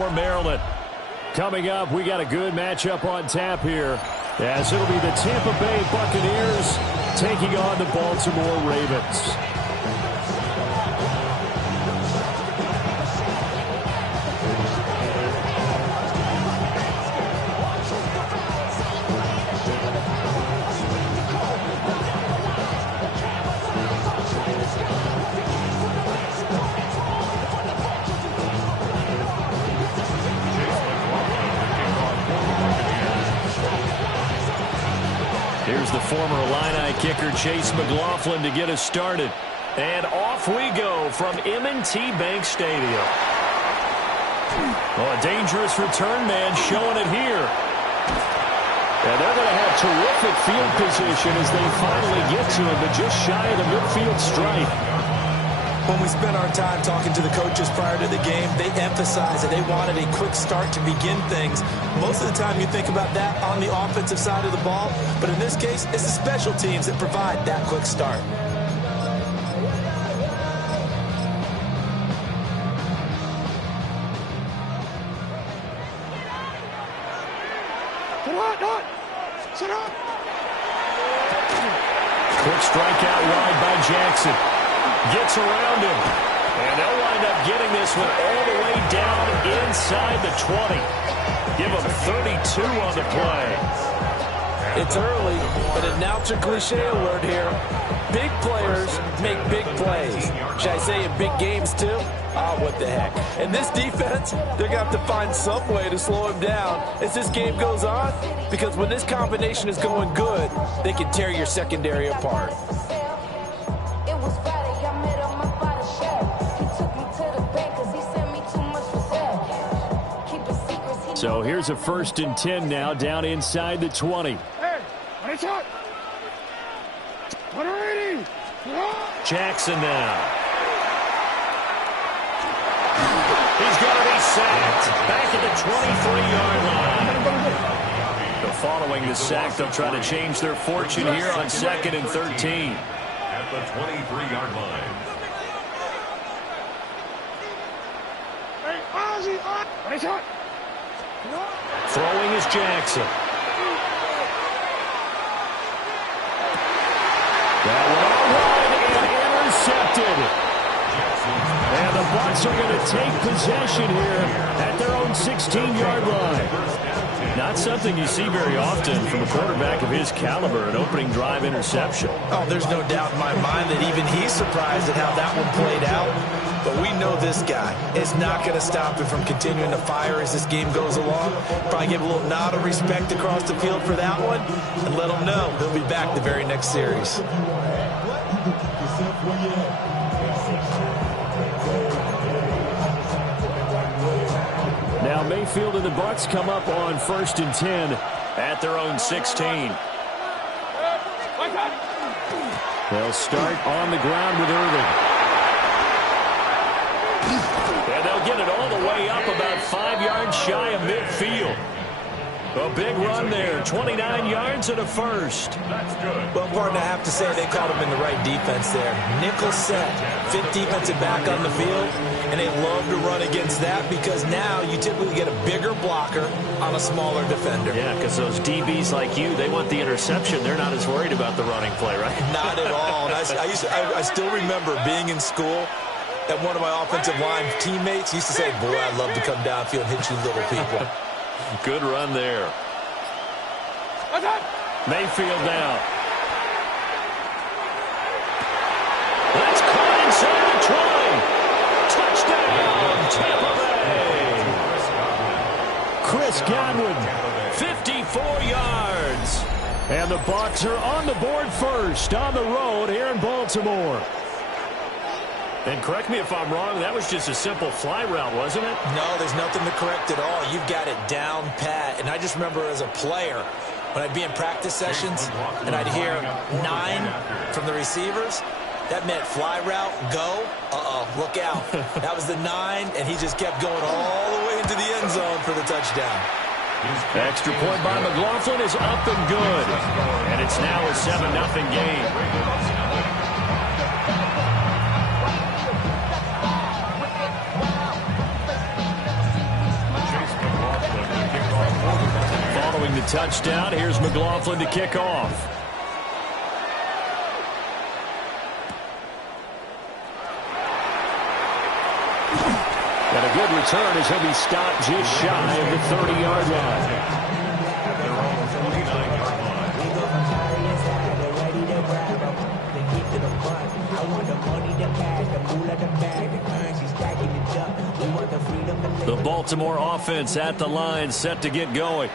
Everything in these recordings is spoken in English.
For Maryland. Coming up, we got a good matchup on tap here, as it'll be the Tampa Bay Buccaneers taking on the Baltimore Ravens. Here's the former Illini kicker, Chase McLaughlin, to get us started. And off we go from M&T Bank Stadium. Oh, a dangerous return man showing it here. And they're going to have terrific field position as they finally get to him, but just shy of the midfield stripe. When we spent our time talking to the coaches prior to the game, they emphasized that they wanted a quick start to begin things. Most of the time you think about that on the offensive side of the ball, but in this case, it's the special teams that provide that quick start. Quick strikeout wide by Jackson. Gets around him. And they'll wind up getting this one all the way down inside the 20. Give him 32 on the play. It's early, but announcer cliche alert here. Big players make big plays. Should I say in big games too? Oh, what the heck. And this defense, they're going to have to find some way to slow him down as this game goes on, because when this combination is going good, they can tear your secondary apart. So here's a 1st and 10 now, down inside the 20. Jackson now. He's going to be sacked back at the 23-yard line. So following the sack, they'll try to change their fortune here on 2nd and 13. At the 23-yard line. Throwing is Jackson. That one out wide and intercepted. And the Bucs are going to take possession here at their own 16-yard line. Not something you see very often from a quarterback of his caliber, an opening drive interception. Oh, there's no doubt in my mind that even he's surprised at how that one played out. But we know this guy is not going to stop him from continuing to fire as this game goes along. Probably give a little nod of respect across the field for that one and let him know he'll be back the very next series. Now Mayfield and the Bucs come up on 1st and 10 at their own 16. They'll start on the ground with Irving. And they'll get it all the way up about 5 yards shy of midfield. A big run there, 29 yards and a first. That's good. Well, partner, I have to say they caught him in the right defense there. Nickel set, fit defensive back on the field, and they love to run against that because now you typically get a bigger blocker on a smaller defender. Yeah, because those DBs like you, they want the interception. They're not as worried about the running play, right? Not at all. And I still remember being in school, and one of my offensive line teammates used to say, boy, I'd love to come downfield and hit you little people. Good run there. Mayfield now. That's caught inside the 20. Touchdown, Tampa Bay. Chris Godwin, 54 yards. And the Bucs are on the board first on the road here in Baltimore. And correct me if I'm wrong, that was just a simple fly route, wasn't it? No, there's nothing to correct at all. You've got it down pat. And I just remember as a player, when I'd be in practice sessions and I'd hear 9 from the receivers, that meant fly route, go, look out. That was the 9, and he just kept going all the way into the end zone for the touchdown. Extra point by McLaughlin is up and good. And it's now a 7-0 game. a touchdown. Here's McLaughlin to kick off. And a good return as he'll be stopped just shy of the 30-yard line. The Baltimore offense at the line, set to get going.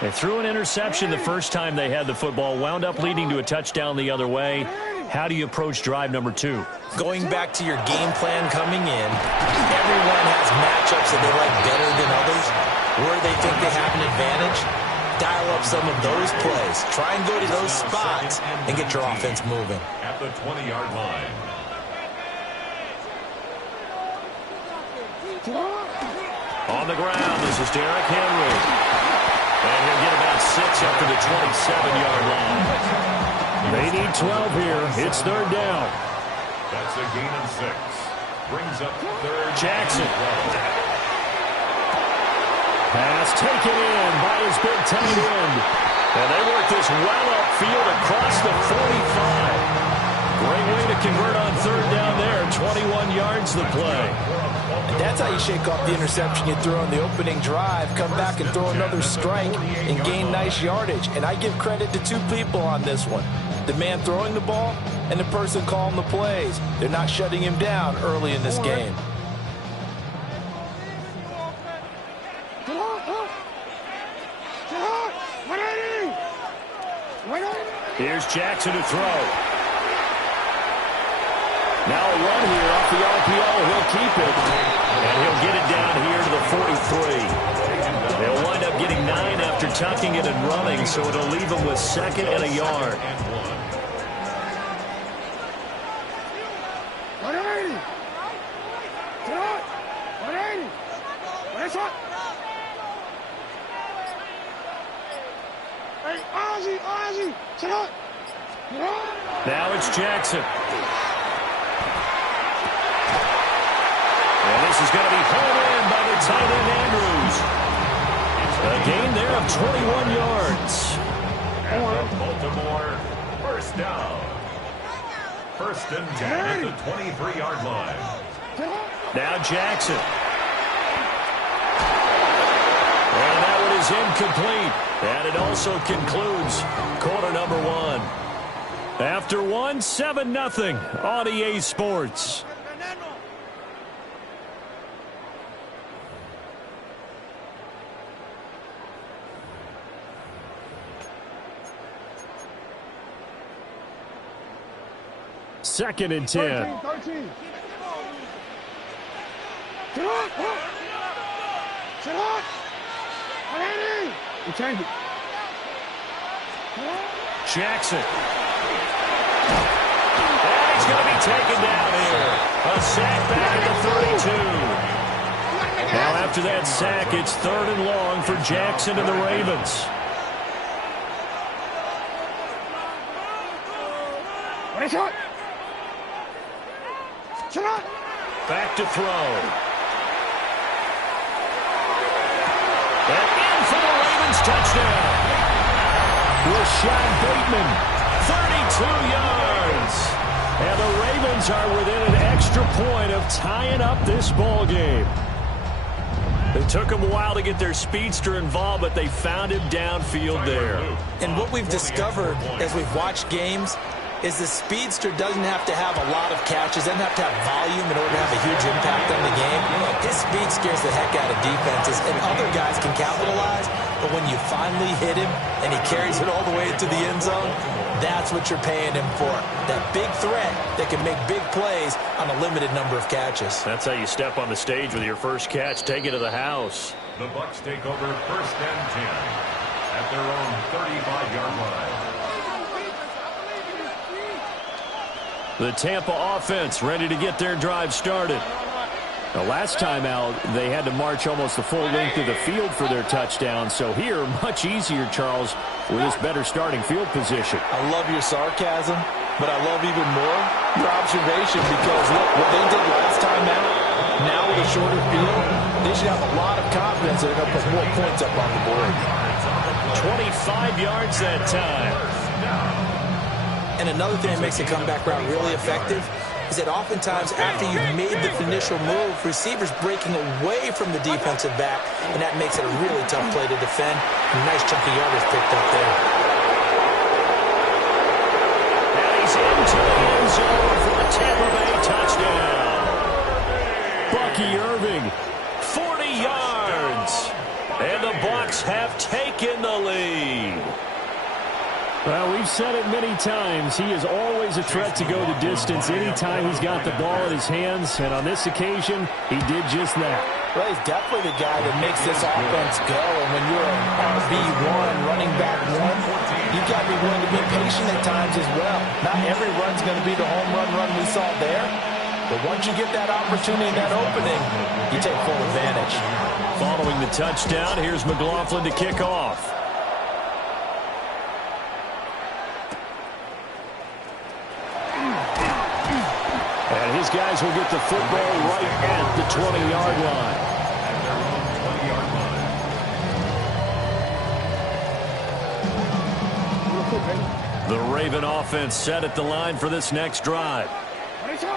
They threw an interception the first time they had the football, wound up leading to a touchdown the other way. How do you approach drive number 2? Going back to your game plan coming in, everyone has matchups that they like better than others. Where they think they have an advantage, dial up some of those plays. Try and go to those spots and get your offense moving. At the 20-yard line. On the ground, this is Derrick Henry. And he'll get about 6 after the 27-yard line. They need 12 here. It's third down. That's a gain of 6. Brings up third. Jackson. Pass taken in by his big tight end. And they work this well upfield across the 45. Great way to convert on third down there. 21 yards the play. And that's how you shake off the interception you threw on the opening drive, come back and throw another strike and gain nice yardage. And I give credit to 2 people on this one. The man throwing the ball and the person calling the plays. They're not shutting him down early in this game. Here's Jackson to throw. Now a run here off the RPO. He'll keep it. And he'll get it down here to the 43. They'll wind up getting 9 after tucking it and running, so it'll leave them with 2nd and a yard. Now it's Jackson. And this is going to be hauled in by the tight end Andrews. A gain there of 21 yards. And the Baltimore first down. 1st and 10 at the 23-yard line. Now Jackson. And that one is incomplete. And it also concludes quarter number 1. After 1, 7-0 on EA Sports. Second and 10. 13. We change it. Jackson. And he's going to be taken down here. A sack back at the 32. Now after that sack, it's 3rd and long for Jackson and the Ravens. Back to throw. And in for the Ravens touchdown. Rashad Bateman, 32 yards. And the Ravens are within an extra point of tying up this ball game. It took them a while to get their speedster involved, but they found him downfield there. And what we've discovered as we've watched games is the speedster doesn't have to have a lot of catches, doesn't have to have volume in order to have a huge impact on the game. His speed scares the heck out of defenses, and other guys can capitalize, but when you finally hit him and he carries it all the way into the end zone, that's what you're paying him for. That big threat that can make big plays on a limited number of catches. That's how you step on the stage with your first catch. Take it to the house. The Bucs take over 1st and 10 at their own 35-yard line. The Tampa offense ready to get their drive started. The last time out, they had to march almost the full length of the field for their touchdown. So here, much easier, Charles, with this better starting field position. I love your sarcasm, but I love even more your observation, because look, what they did last time out, now with a shorter field, they should have a lot of confidence they're going to put more points up on the board. 25 yards that time. And another thing that makes the comeback route really effective is that oftentimes after you've made the initial move, receivers breaking away from the defensive back, and that makes it a really tough play to defend. A nice chunk of yardage picked up there. And he's into the end zone for a Tampa Bay touchdown. Bucky Irving, 40 yards. And the Bucs have taken the lead. Well, we've said it many times. He is always a threat to go the distance anytime he's got the ball in his hands. And on this occasion, he did just that. Well, he's definitely the guy that makes this offense go. And when you're an RB1, running back one, you've got to be willing to be patient at times as well. Not every run's going to be the home run we saw there. But once you get that opportunity, that opening, you take full advantage. Following the touchdown, here's McLaughlin to kick off. And his guys will get the football right at the 20-yard line. The Raven offense set at the line for this next drive.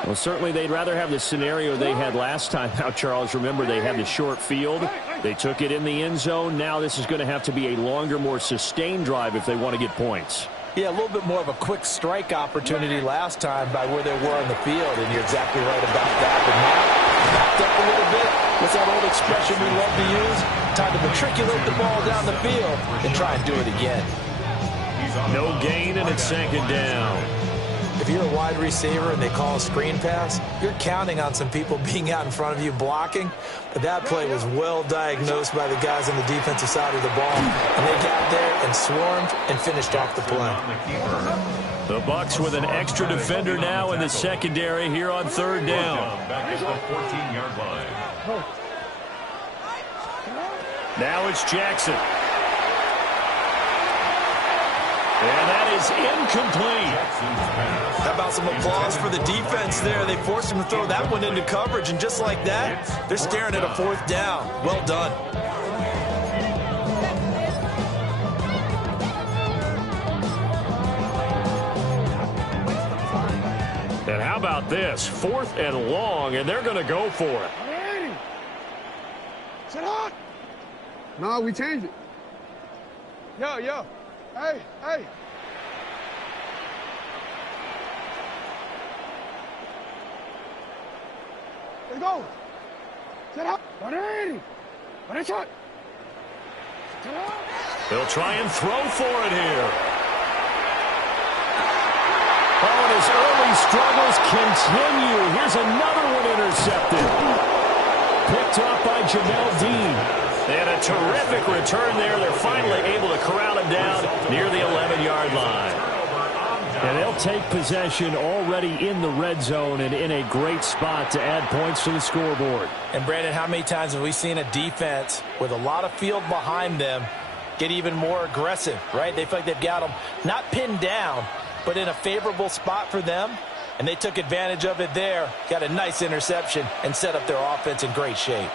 Well, certainly they'd rather have the scenario they had last time out, Charles. Remember, they had the short field. They took it in the end zone. Now this is going to have to be a longer, more sustained drive if they want to get points. Yeah, a little bit more of a quick strike opportunity last time by where they were on the field, and you're exactly right about that. But now, backed up a little bit. What's that old expression we love to use? Time to matriculate the ball down the field and try and do it again. No gain, and it's second down. If you're a wide receiver and they call a screen pass, you're counting on some people being out in front of you blocking. But that play was well diagnosed by the guys on the defensive side of the ball. And they got there and swarmed and finished off the play. The Bucs with an extra defender now in the secondary here on third down. Back at the 14-yard line. Now it's Jackson. And that is incomplete. How about some applause for the defense there? They forced him to throw that one into coverage, and just like that, they're staring at a fourth down. Well done. And how about this? 4th and long, and they're going to go for it. Sit up. No, we changed it. Yo. Hey. Let's go. Sit up. Shot. They'll try and throw for it here. Oh, and his early struggles continue. Here's another one intercepted. Picked off by Jamel Dean. And a terrific return there. They're finally able to corral him down near the 11-yard line. And they'll take possession already in the red zone and in a great spot to add points to the scoreboard. And, Brandon, how many times have we seen a defense with a lot of field behind them get even more aggressive, right? They feel like they've got them not pinned down, but in a favorable spot for them. And they took advantage of it there, got a nice interception, and set up their offense in great shape.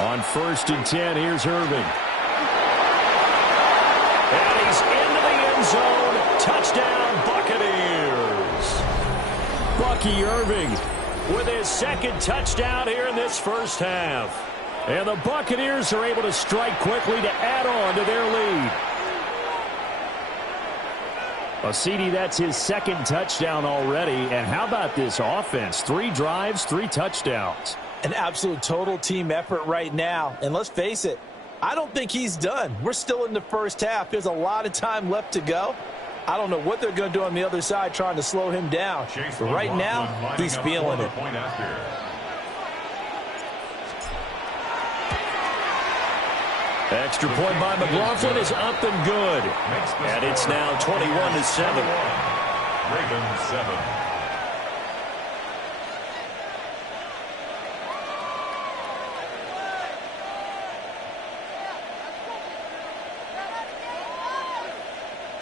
On 1st and 10, here's Irving. And he's into the end zone. Touchdown, Buccaneers. Bucky Irving with his second touchdown here in this first half. And the Buccaneers are able to strike quickly to add on to their lead. Well, CD, that's his second touchdown already. And how about this offense? 3 drives, 3 touchdowns. An absolute total team effort right now. And let's face it, I don't think he's done. We're still in the first half. There's a lot of time left to go. I don't know what they're going to do on the other side trying to slow him down. But right now, he's feeling it. Extra point by McLaughlin is up and good. And it's now 21-7. Ravens 7.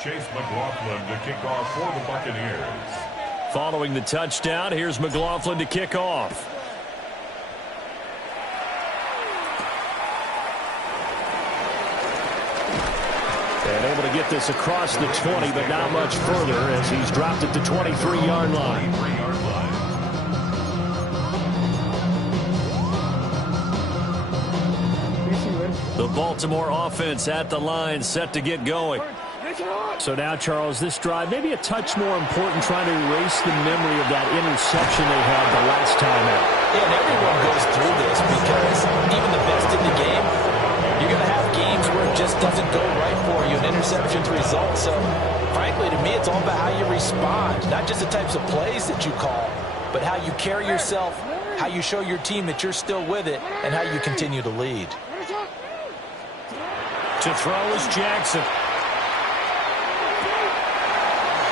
Chase McLaughlin to kick off for the Buccaneers. Following the touchdown, here's McLaughlin to kick off. get this across the 20, but not much further as he's dropped it to 23-yard line. The Baltimore offense at the line, set to get going. So now, Charles, this drive maybe a touch more important, trying to erase the memory of that interception they had the last time out. Yeah, and everyone goes through this because even the best in the game, you're going to have games where it just doesn't go right for you, and interceptions result. So, frankly, to me, it's all about how you respond, not just the types of plays that you call, but how you carry yourself, how you show your team that you're still with it, and how you continue to lead. To throw is Jackson.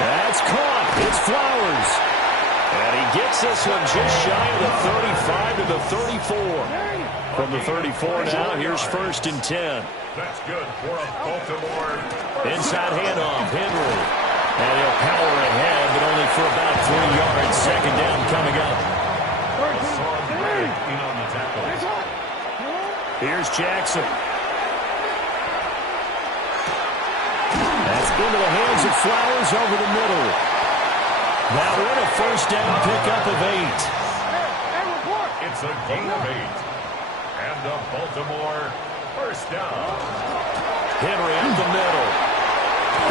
That's caught. It's Flowers. And he gets this one just shy of the 35 to the 34. From the 34 now, here's 1st and 10. That's good for a Baltimore. Inside handoff, Henry. And he'll power ahead, but only for about 3 yards. 2nd down coming up. In on the tackle. Here's Jackson. That's into the hands of Flowers over the middle. That one a 1st down pickup of 8. It's a gain of 8. And the Baltimore 1st down. Henry up the middle.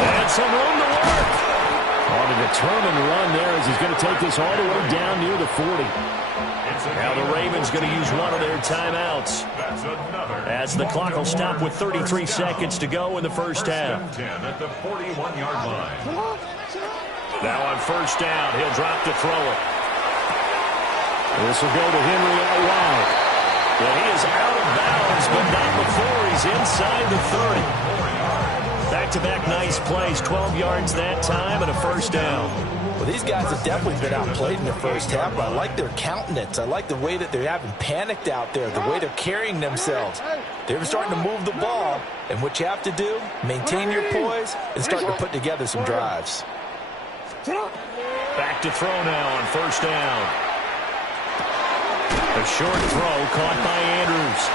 And some room to work. On a determined run there as he's going to take this all the way down near the 40. Now the Ravens going to use one of their timeouts. That's another. As the clock will stop with 33 seconds to go in the 1st half. 10 at the 41-yard line. Now on 1st down, he'll drop to throw it. This will go to Henry out wide. And he is out of bounds, but not before he's inside the 30. Back-to-back nice plays, 12 yards that time and a 1st down. Well, these guys have definitely been outplayed in the 1st half, but I like their countenance. I like the way that they're having panicked out there, the way they're carrying themselves. They're starting to move the ball, and what you have to do, maintain your poise and start to put together some drives. Back to throw now on 1st down. A short throw caught by Andrews.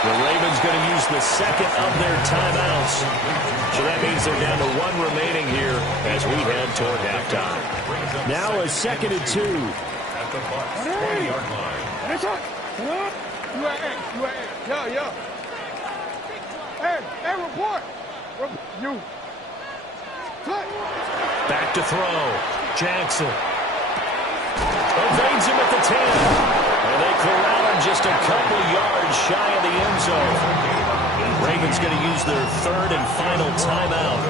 The Ravens going to use the 2nd of their timeouts. So that means they're down to 1 remaining here as we head toward halftime. Now a 2nd and 2. At the Bucs 20-yard line. Yo. Hey, report. You. Back to throw. Jackson. Evades him at the 10. And they corral him just a couple yards shy of the end zone. Ravens going to use their 3rd and final timeout,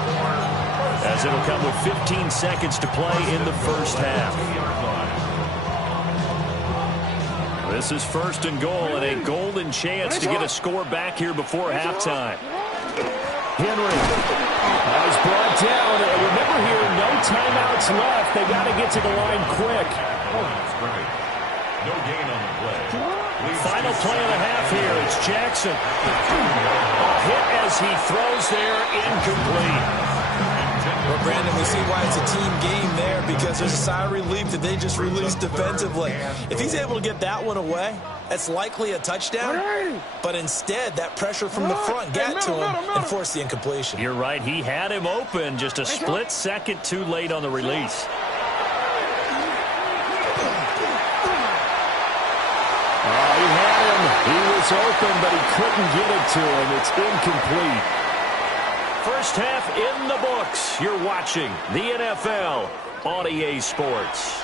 as it'll come with 15 seconds to play in the 1st half. This is 1st and goal and a golden chance to get a score back here before halftime. Henry. Now he's brought down. And remember here, no timeouts left. They got to get to the line quick. No gain on the play. Final play of the half here. It's Jackson. A hit as he throws there, incomplete. Well, Brandon, we see why it's a team game there, because there's a sigh of relief that they just released defensively. If he's able to get that one away, that's likely a touchdown. But instead, that pressure from the front got to him and forced the incompletion. You're right. He had him open, just a split second too late on the release. He had him. He was open, but he couldn't get it to him. It's incomplete. 1st half in the books. You're watching the NFL on EA Sports.